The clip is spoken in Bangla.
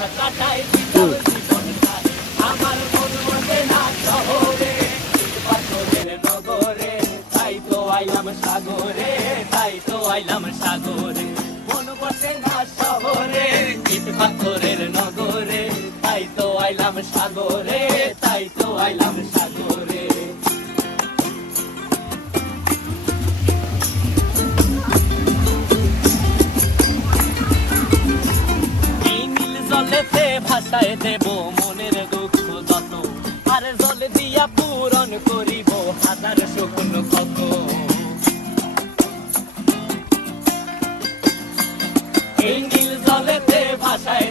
কাটাই দিতাম জীবনটা আমার মন বসে না শহরে পাথরের নগরে তাই তো আইলাম সাগরে তাই তো আইলাম সাগরে মন বসে না শহরে ইট পাথরের নগরে তাই তো আইলাম সাগরে তাই তো আইলাম সাগরে জলেতে ভাষায় দেব মনের দুঃখ যত আর জলে দিয়া পূরণ করিব হাজার শুকনো ক্ষত এই নীল জলেতে ভাষায়